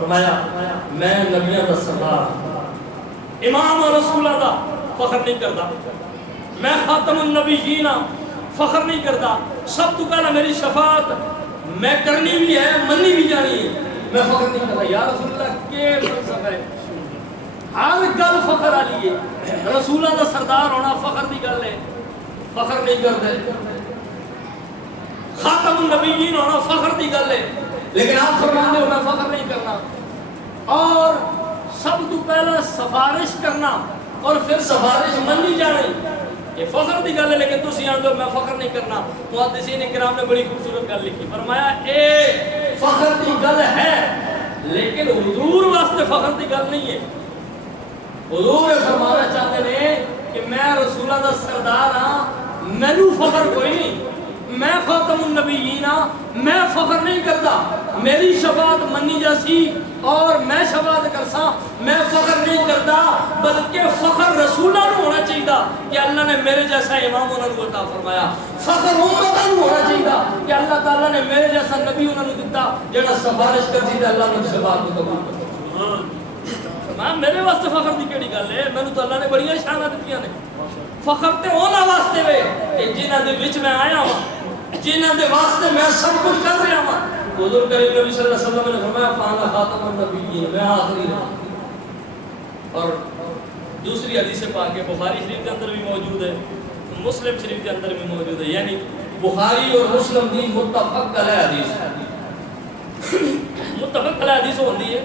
فرمایا میں نبیوں دا سردار امام اور رسولہ دا فخر نہیں کرتا، میں خاتم النبیین فخر نہیں کرتا، سب تو پہلا میری شفاعت میں کرنی بھی ہے منی بھی جانی ہے، میں فخر نہیں کرتا۔ یا رسول اللہ کے فلسفہ ہے، ہر گل فخر والی ہے، رسولہ دا سردار ہونا فخر دی گل ہے، فخر نہیں کرتے، خاتم النبیین ہونا فخر دی گل ہے، لیکن آپ فرماتے ہو میں فخر نہیں کرنا، اور سب تو پہلا سفارش کرنا اور پھر سفارش منی جانی یہ فخر دی گل ہے، لیکن تسی آن دو میں فخر نہیں کرنا۔ محدثین کرام نے بڑی خوبصورت گل لکھی، فرمایا اے فخر دی گل ہے لیکن حضور واسطے فخر دی گل نہیں ہے۔ حضور فرمانا چاہتے ہیں کہ میں رسولہ دا سردار ہاں، مینوں فخر کوئی نہیں، میں خاتم النبیین ہاں، میں فخر نہیں کرتا، میری شفاعت منی جاسی اور میں شفاعت کرسا، میں فخر نہیں کرتا، بلکہ فخر رسولہ نو ہونا چاہیے کہ اللہ نے میرے جیسا امام انہوں نے عطا فرمایا، فخر امتہ نو ہونا چاہیے کہ اللہ تعالیٰ نے میرے جیسا نبی انہوں نے دیتا جڑا سفارش کر دی اللہ نے شفاعت کو قبول کرتا۔ میرے واسطے فخر دی کیڑی گل ہے، میں نے تو اللہ نے بڑی شاناں دتیاں نے، فخر تے انہاں واسطے وے جنہاں دے وچ میں آیا ہوں، جنہاں دے واسطے میں سب کچھ کر رہا ہوں۔ حضور کریم نبی صلی اللہ علیہ وسلم نے فرمایا فانا خاتم النبیین، میں آخری ہوں۔ اور دوسری حدیث پاک ہے بخاری شریف کے اندر بھی موجود ہے، مسلم شریف کے اندر بھی موجود ہے، یعنی بخاری اور مسلم دی متفق علیہ حدیث، متفق علیہ حدیث ہوندی ہے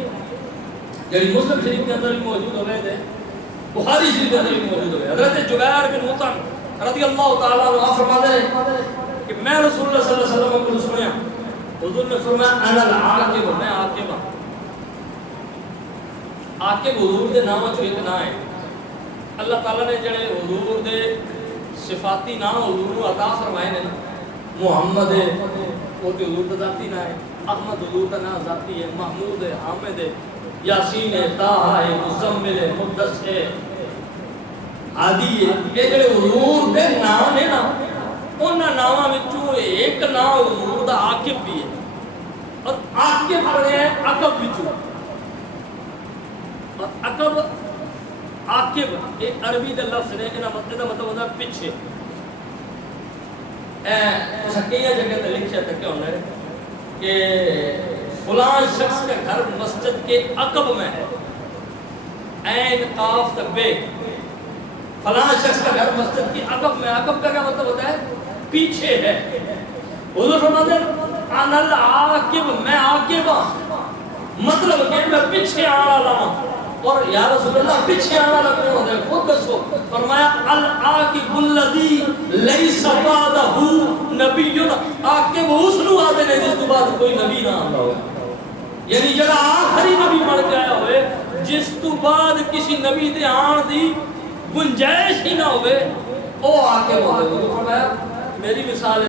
یعنی مسلم شریف کے اندر بھی موجود ہوئے تھے، بخاری شریف کے اندر بھی موجود ہوئے۔ حضرت جبیر بن مطعم رضی اللہ تعالیٰ عنہ فرماتے ہیں کہ میں رسول اللہ صلی اللہ علیہ وسلم کو سنیا، حضور نے فرمایا انا العاقب، میں عاقب ہوں۔ عاقب حضور دے نام چ ایک نام ہے، اللہ تعالیٰ نے جڑے حضور دے صفاتی نام حضور کو عطا فرمائے نے، محمد ہے وہ تے حضور دا ذاتی نام ہے، احمد حضور دا نام ذاتی ہے، محمود ہے، حامد ہے، یاسین ہے، طٰہٰ ہے، مزمل ہے، مدثر ہے، ہادی ہے، یہ جڑے حضور دے نام ہے نا انہاں ناماں وچوں ایک نام حضور دا عاقب بھی ہے، اور عاقب پڑھے ہیں عقب وچوں، اور عقب عاقب ایک عربی دے لفظ ہے کہ مطلب ہوتا ہے پیچھے۔ کئی جگہ تے لکھا تک ہونا ہے کہ فلاں شخص کا گھر مسجد کے عقب میں ہے، عین قاف تبے، فلاں شخص کا گھر مسجد کے عقب میں، عقب کا کیا مطلب ہوتا ہے پیچھے ہے۔ حضور فرماتے ہیں انا العاقب، میں عاقب ہوں، مطلب کہ میں پیچھے آنے والا ہوں۔ اور یا رسول اللہ پیچھے آنے والا کون ہوتا ہے خود دسو؟ فرمایا العاقب الذی لیس بعدہ نبی، عاقب اس نو آتے ہیں جس تو بعد کوئی نبی نہ آتا ہو، یعنی جڑا آخری نبی بن کے آیا ہوئے جس تو بعد کسی نبی دے آن دی گنجائش ہی نہ ہوئے، او عاقب ہوتا ہے۔ فرمایا میری مثال